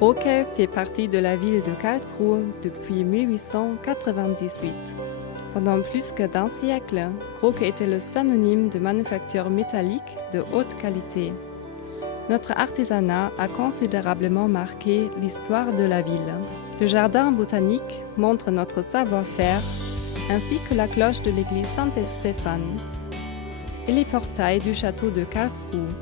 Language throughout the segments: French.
Kroke fait partie de la ville de Karlsruhe depuis 1898. Pendant plus que d'un siècle, Kroke était le synonyme de manufacture métallique de haute qualité. Notre artisanat a considérablement marqué l'histoire de la ville. Le jardin botanique montre notre savoir-faire, ainsi que la cloche de l'église Saint-Stéphane et les portails du château de Karlsruhe.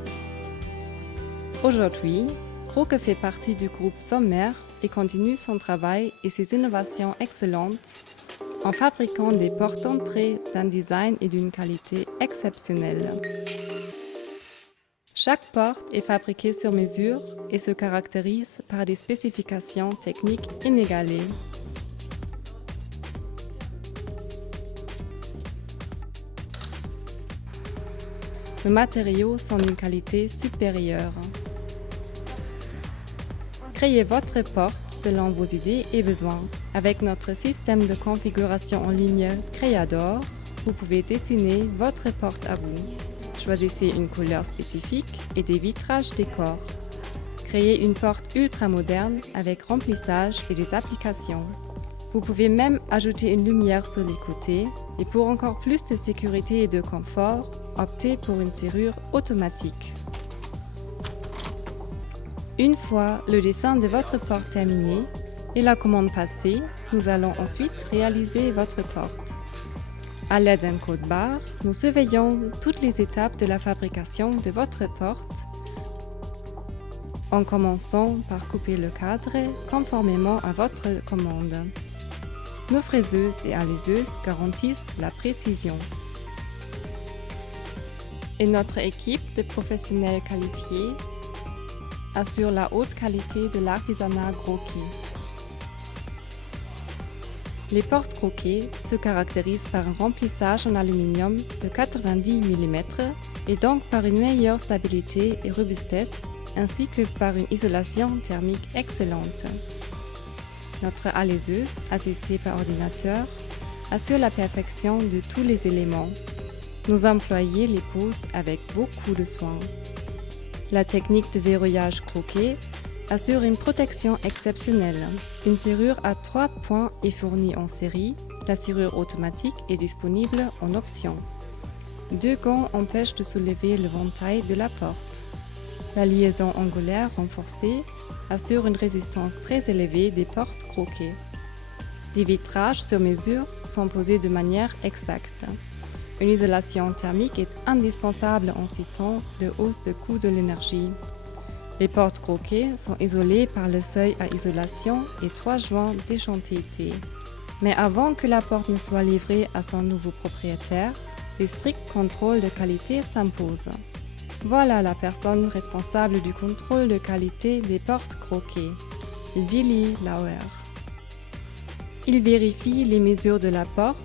Aujourd'hui, Kroke fait partie du groupe Sommer et continue son travail et ses innovations excellentes en fabriquant des portes d'entrée d'un design et d'une qualité exceptionnelle. Chaque porte est fabriquée sur mesure et se caractérise par des spécifications techniques inégalées. Les matériaux sont d'une qualité supérieure. Créez votre porte selon vos idées et besoins. Avec notre système de configuration en ligne Creador, vous pouvez dessiner votre porte à vous. Choisissez une couleur spécifique et des vitrages décor. Créez une porte ultra moderne avec remplissage et des applications. Vous pouvez même ajouter une lumière sur les côtés et pour encore plus de sécurité et de confort, optez pour une serrure automatique. Une fois le dessin de votre porte terminé et la commande passée, nous allons ensuite réaliser votre porte. À l'aide d'un code barre, nous surveillons toutes les étapes de la fabrication de votre porte en commençant par couper le cadre conformément à votre commande. Nos fraiseuses et aléseuses garantissent la précision. Et notre équipe de professionnels qualifiés assure la haute qualité de l'artisanat Kroke. Les portes Kroke se caractérisent par un remplissage en aluminium de 90 mm et donc par une meilleure stabilité et robustesse, ainsi que par une isolation thermique excellente. Notre alaiseuse, assistée par ordinateur, assure la perfection de tous les éléments. Nos employés les posent avec beaucoup de soin. La technique de verrouillage Kroke assure une protection exceptionnelle. Une serrure à 3 points est fournie en série. La serrure automatique est disponible en option. 2 gants empêchent de soulever le ventail de la porte. La liaison angulaire renforcée assure une résistance très élevée des portes Kroke. Des vitrages sur mesure sont posés de manière exacte. Une isolation thermique est indispensable en ces temps de hausse de coût de l'énergie. Les portes Kroke sont isolées par le seuil à isolation et 3 joints d'étanchéité. Mais avant que la porte ne soit livrée à son nouveau propriétaire, des stricts contrôles de qualité s'imposent. Voilà la personne responsable du contrôle de qualité des portes Kroke, Willy Lauer. Il vérifie les mesures de la porte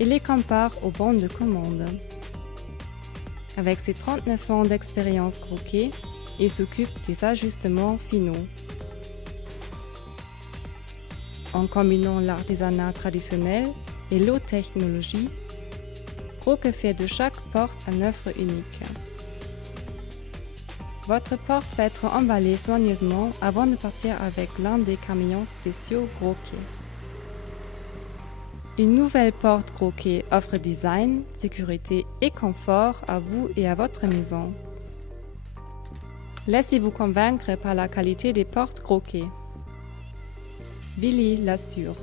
et les compare aux bons de commande. Avec ses 39 ans d'expérience Kroke, il s'occupe des ajustements finaux. En combinant l'artisanat traditionnel et l'haute technologie, Kroke fait de chaque porte une œuvre unique. Votre porte va être emballée soigneusement avant de partir avec l'un des camions spéciaux Kroke. Une nouvelle porte Kroke offre design, sécurité et confort à vous et à votre maison. Laissez-vous convaincre par la qualité des portes Kroke. Willy l'assure.